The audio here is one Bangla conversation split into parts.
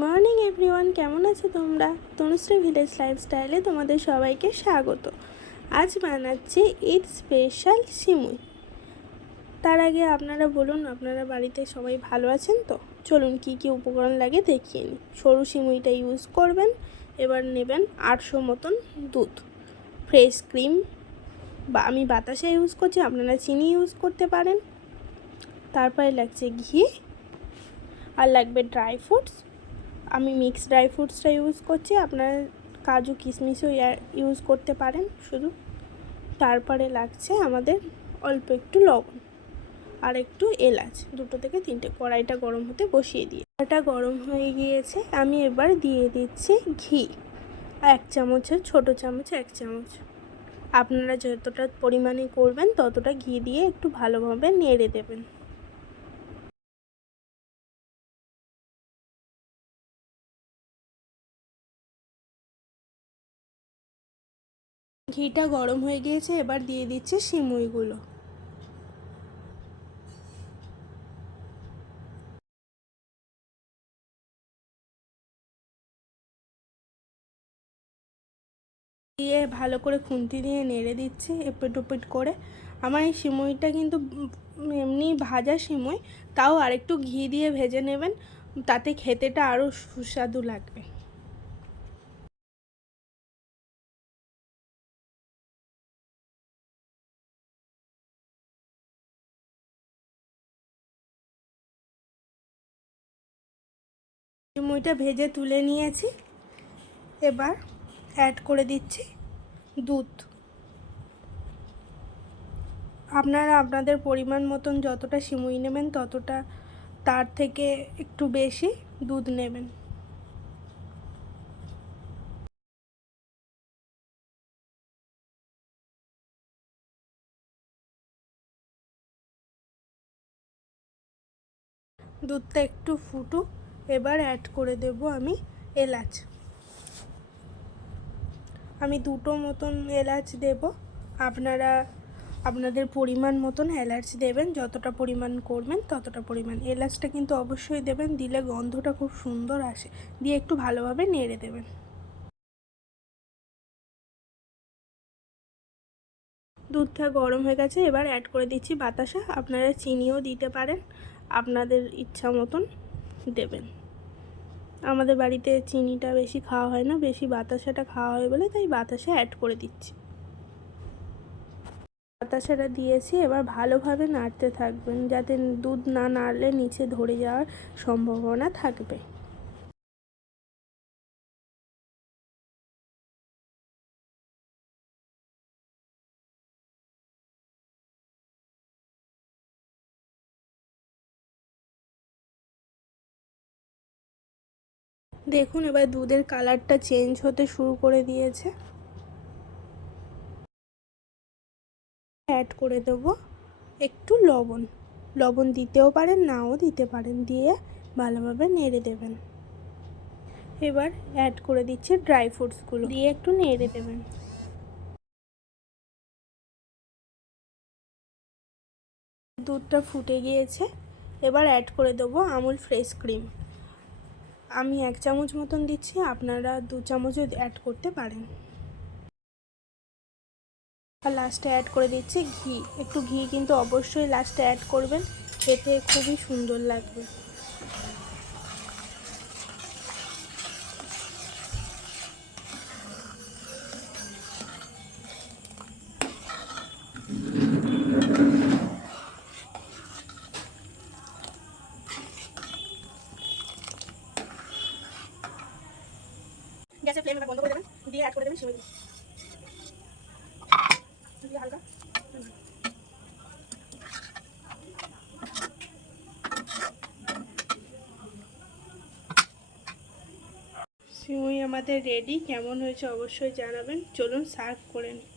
মর্নিং এভরিওয়ান কেমন আছো তোমরা? তনুশ্রী ভিলেজ লাইফস্টাইলে তোমাদের সবাইকে স্বাগত। আজ বানাচ্ছি ঈদ স্পেশাল সিমুই। তার আগে আপনারা বলুন, আপনারা বাড়িতে সবাই ভালো আছেন তো? চলুন কি কি উপকরণ লাগে দেখিয়ে নিই। সরু সিমুইটা ইউজ করবেন, এবার নেবেন আটশো মতন দুধ। ফ্রেশ ক্রিম বা আমি বাতাসা ইউজ করছি, আপনারা চিনি ইউজ করতে পারেন। তারপরে লাগছে ঘি আর লাগবে ড্রাই ফ্রুটস আমি মিক্সড ড্রাই ফ্রুটসটা ইউজ করছি। আপনার কাজু, কিশমিশও ইউজ করতে পারেন শুধু। তারপরে লাগছে আমাদের অল্প একটু লবণ আর একটু এলাচ। দুটো থেকে তিনটে কড়াইটা গরম হতে বসিয়ে দিয়ে কড়াইটা গরম হয়ে গিয়েছে। আমি এবার দিয়ে দিচ্ছি ঘি। এক চামচের ছোট চামচ, এক চামচ। আপনারা যতটা পরিমাণে করবেন, ততটা ঘি দিয়ে একটু ভালোভাবে নেড়ে দেবেন। ঘিটা গরম হয়ে গিয়েছে, এবার দিয়ে দিচ্ছে সিমুইগুলো দিয়ে ভালো করে খুন্তি দিয়ে নেড়ে দিচ্ছি, এপিট ওপিট করে। আমার এই সিমুইটা কিন্তু এমনি ভাজা সিমুই তাও আরেকটু ঘি দিয়ে ভেজে নেবেন, তাতে খেতেটা আরও সুস্বাদু লাগবে। মুইটা ভেজে তুলে নিয়েছি। এবার অ্যাড করে দিচ্ছি দুধ। আপনারা আপনাদের পরিমাণ মতন যতটা সিমুই নেবেন, ততটা তার থেকে একটু বেশি দুধ নেবেন। দুধটা একটু ফুটুক। এবার অ্যাড করে দেব আমি এলাচ। আমি দুটো মতন এলাচ দেব। আপনারা, আপনাদের পরিমাণ মতন এলাচ দেবেন, যতটা পরিমাণ করবেন ততটা পরিমাণ। এলাচটা কিন্তু অবশ্যই দেবেন, দিলে গন্ধটা খুব সুন্দর আসে। দিয়ে একটু ভালোভাবে নেড়ে দেবেন। দুধটা গরম হয়ে গেছে, এবার অ্যাড করে দিচ্ছি বাতাসা। আপনারা চিনিও দিতে পারেন, আপনাদের ইচ্ছা মতন। দেবেন। আমাদের বাড়িতে চিনিটা বেশি খাওয়া হয় না, বেশি বাতাসাটা খাওয়া হয় বলে তাই বাতাসা অ্যাড করে দিচ্ছি। বাতাসাটা দিয়েছি, এবার ভালোভাবে নাড়তে থাকবেন, যাতে দুধ না নাড়লে নিচে ধরে যাওয়ার সম্ভাবনা থাকবে। দেখুন, এবার দুধের কালারটা চেঞ্জ হতে শুরু করে দিয়েছে। অ্যাড করে দেবো একটু লবণ। লবণ দিতেও পারেন, নাও দিতে পারেন, দিয়ে ভালোভাবে নেড়ে দেবেন। এবার অ্যাড করে দিচ্ছে ড্রাই ফ্রুটসগুলো দিয়ে একটু নেড়ে দেবেন। দুধটা ফুটে গিয়েছে। এবার অ্যাড করে দেবো আমুল ফ্রেশ ক্রিম আমি এক চামচ মতন দিচ্ছি, আপনারা দু চামচও অ্যাড করতে পারেন। আর লাস্টে অ্যাড করে দিচ্ছি ঘি। একটু ঘি কিন্তু অবশ্যই লাস্টে অ্যাড করবেন, খেতে খুবই সুন্দর লাগবে। গ্যাসের ফ্লেম বন্ধ করে দেবেন, দিয়ে অ্যাড করে দেবেন সিমুই আমাদের রেডি কেমন হয়েছে অবশ্যই জানাবেন। চলুন সার্ভ করে নিন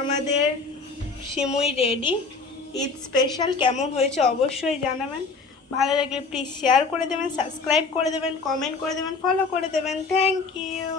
আমাদের সিমুই রেডি ঈদ স্পেশাল কেমন হয়েছে অবশ্যই জানাবেন। ভালো লাগলে প্লিজ শেয়ার করে দেবেন সাবস্ক্রাইব করে দেবেন কমেন্ট করে দেবেন ফলো করে দেবেন। Thank you